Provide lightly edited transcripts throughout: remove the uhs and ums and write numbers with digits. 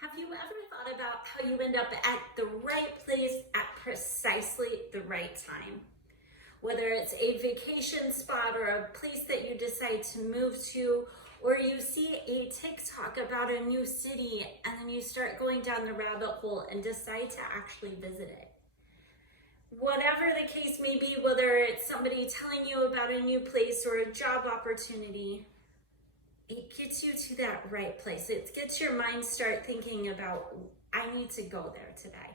Have you ever thought about how you end up at the right place at precisely the right time? Whether it's a vacation spot or a place that you decide to move to, or you see a TikTok about a new city and then you start going down the rabbit hole and decide to actually visit it. Whatever the case may be, whether it's somebody telling you about a new place or a job opportunity, it gets you to that right place. It gets your mind start thinking about, I need to go there today.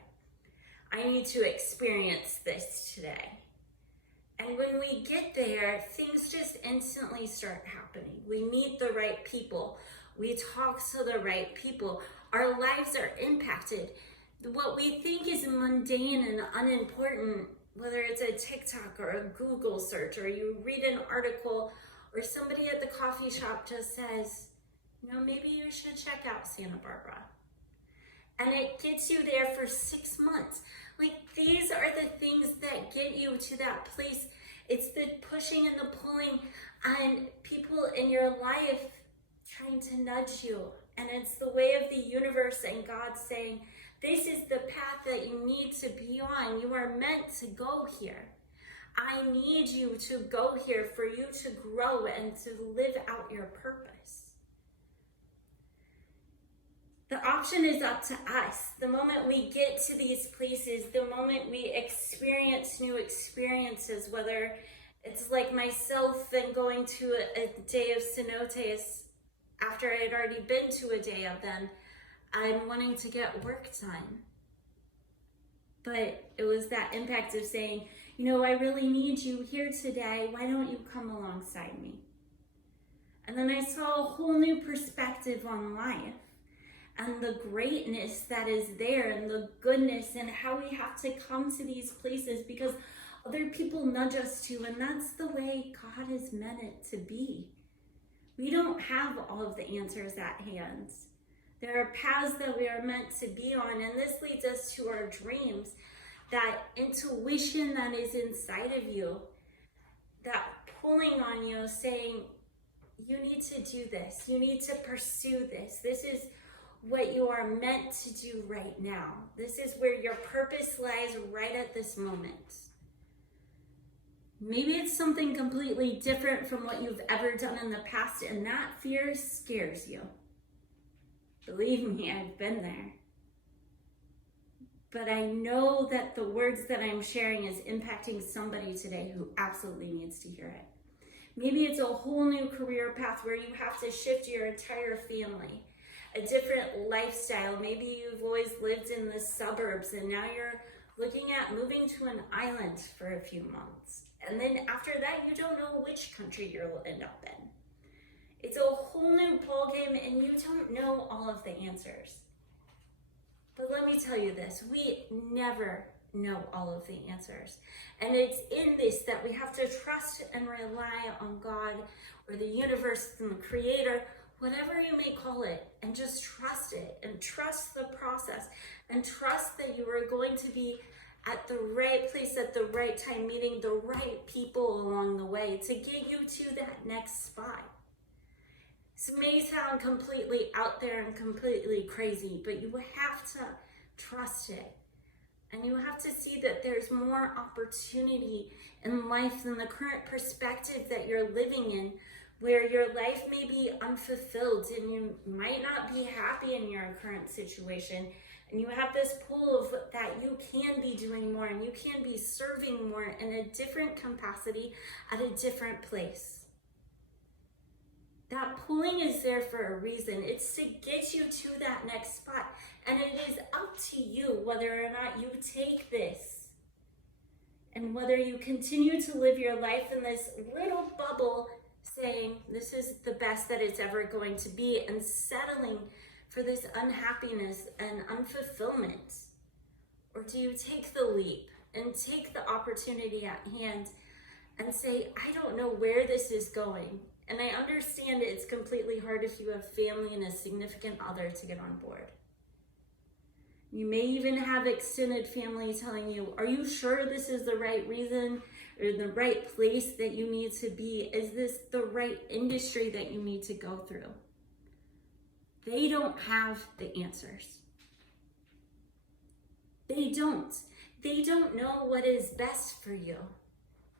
I need to experience this today. And when we get there, things just instantly start happening. We meet the right people. We talk to the right people. Our lives are impacted. What we think is mundane and unimportant, whether it's a TikTok or a Google search, or you read an article, or somebody at the coffee shop just says, maybe you should check out Santa Barbara. And it gets you there for 6 months. Like, these are the things that get you to that place. It's the pushing and the pulling and people in your life trying to nudge you. And it's the way of the universe and God saying, this is the path that you need to be on. You are meant to go here. I need you to go here for you to grow and to live out your purpose. The option is up to us. The moment we get to these places, the moment we experience new experiences, whether it's like myself and going to a day of cenotes after I had already been to a day of them, I'm wanting to get work done. But it was that impact of saying, I really need you here today. Why don't you come alongside me? And then I saw a whole new perspective on life and the greatness that is there and the goodness and how we have to come to these places because other people nudge us to, and that's the way God has meant it to be. We don't have all of the answers at hand. There are paths that we are meant to be on, and this leads us to our dreams, that intuition that is inside of you, that pulling on you, saying, you need to do this, you need to pursue this. This is what you are meant to do right now. This is where your purpose lies right at this moment. Maybe it's something completely different from what you've ever done in the past, and that fear scares you. Believe me, I've been there. But I know that the words that I'm sharing is impacting somebody today who absolutely needs to hear it. Maybe it's a whole new career path where you have to shift your entire family, a different lifestyle. Maybe you've always lived in the suburbs and now you're looking at moving to an island for a few months. And then after that, you don't know which country you'll end up in. It's a whole new ballgame and you don't know all of the answers. But let me tell you this, we never know all of the answers. And it's in this that we have to trust and rely on God or the universe and the creator, whatever you may call it, and just trust it and trust the process and trust that you are going to be at the right place at the right time, meeting the right people along the way to get you to that next spot. This may sound completely out there and completely crazy, but you have to trust it. And you have to see that there's more opportunity in life than the current perspective that you're living in, where your life may be unfulfilled and you might not be happy in your current situation. And you have this pull of that you can be doing more and you can be serving more in a different capacity at a different place. That pulling is there for a reason. It's to get you to that next spot. And it is up to you whether or not you take this and whether you continue to live your life in this little bubble saying this is the best that it's ever going to be and settling for this unhappiness and unfulfillment. Or do you take the leap and take the opportunity at hand and say, I don't know where this is going. And I understand it's completely hard if you have family and a significant other to get on board. You may even have extended family telling you, are you sure this is the right reason or the right place that you need to be? Is this the right industry that you need to go through? They don't have the answers. They don't. They don't know what is best for you.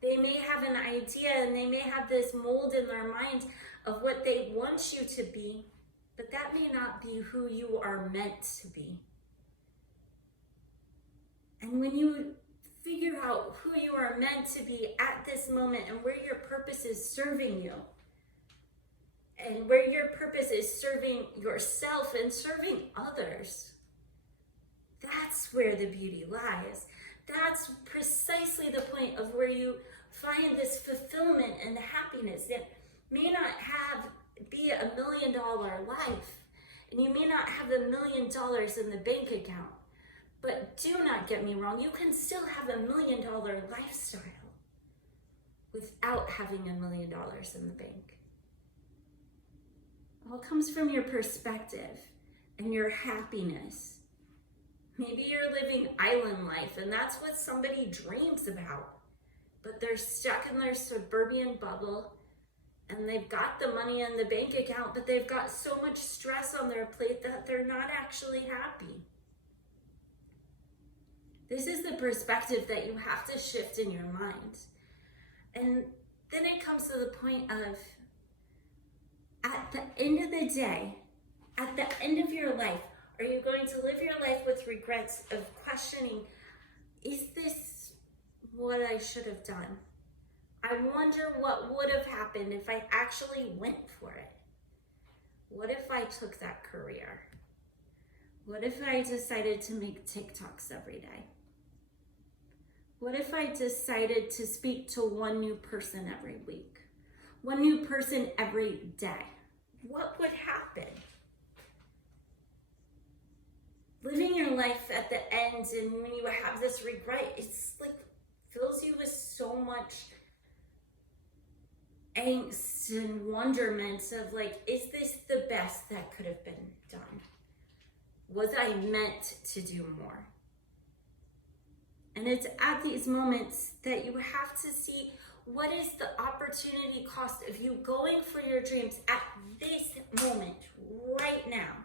They may have an idea and they may have this mold in their mind of what they want you to be, but that may not be who you are meant to be. And when you figure out who you are meant to be at this moment and where your purpose is serving you, and where your purpose is serving yourself and serving others, that's where the beauty lies. That's precisely the point of where you find this fulfillment and happiness that may not be $1 million life, and you may not have $1 million in the bank account. But do not get me wrong, you can still have $1 million lifestyle without having $1 million in the bank. It all comes from your perspective and your happiness. Maybe you're living island life and that's what somebody dreams about, but they're stuck in their suburban bubble and they've got the money in the bank account, but they've got so much stress on their plate that they're not actually happy. This is the perspective that you have to shift in your mind. And then it comes to the point of, at the end of the day, at the end of your life, are you going to live your life with regrets of questioning, is this what I should have done? I wonder what would have happened if I actually went for it. What if I took that career? What if I decided to make TikToks every day? What if I decided to speak to one new person every week? One new person every day? What would happen? Living your life at the end, and when you have this regret, it's like fills you with so much angst and wonderment of like, is this the best that could have been done? Was I meant to do more? And it's at these moments that you have to see what is the opportunity cost of you going for your dreams at this moment, right now.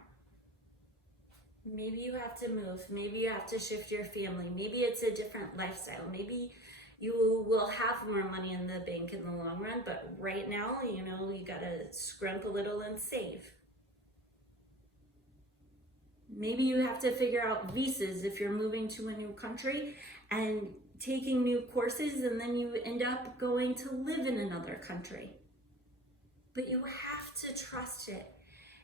Maybe you have to move. Maybe you have to shift your family. Maybe it's a different lifestyle. Maybe you will have more money in the bank in the long run, but right now, you gotta scrimp a little and save. Maybe you have to figure out visas if you're moving to a new country and taking new courses, and then you end up going to live in another country. But you have to trust it,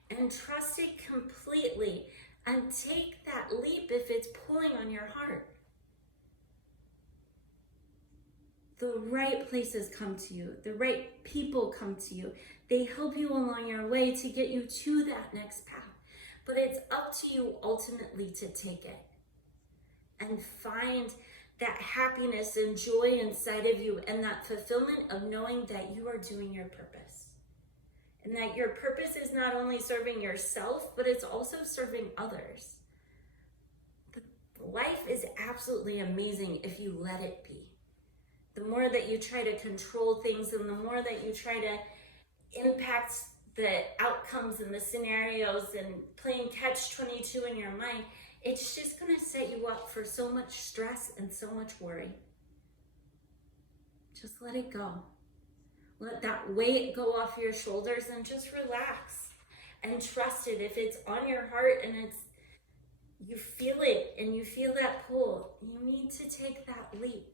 and trust it completely, and take that leap if it's pulling on your heart. The right places come to you. The right people come to you. They help you along your way to get you to that next path. But it's up to you ultimately to take it and find that happiness and joy inside of you and that fulfillment of knowing that you are doing your purpose. And that your purpose is not only serving yourself, but it's also serving others. Life is absolutely amazing if you let it be. The more that you try to control things and the more that you try to impact the outcomes and the scenarios and playing catch-22 in your mind, it's just going to set you up for so much stress and so much worry. Just let it go. Let that weight go off your shoulders and just relax and trust it. If it's on your heart and you feel it and you feel that pull, you need to take that leap.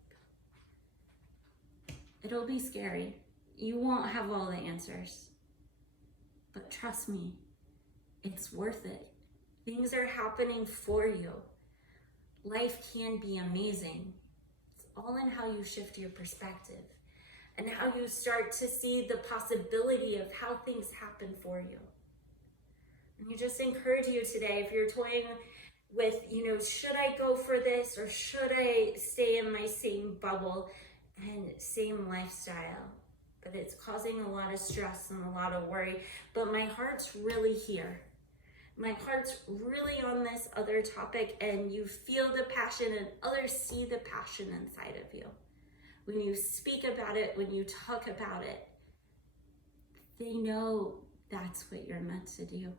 It'll be scary. You won't have all the answers. But trust me, it's worth it. Things are happening for you. Life can be amazing. It's all in how you shift your perspective and how you start to see the possibility of how things happen for you. And I just encourage you today, if you're toying with, should I go for this or should I stay in my same bubble and same lifestyle? But it's causing a lot of stress and a lot of worry. But my heart's really here. My heart's really on this other topic, and you feel the passion and others see the passion inside of you. When you speak about it, when you talk about it, they know that's what you're meant to do.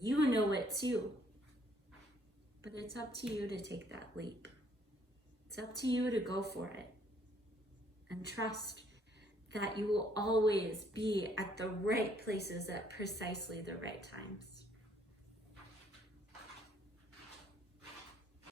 You know it too. But it's up to you to take that leap. It's up to you to go for it. And trust that you will always be at the right places at precisely the right times.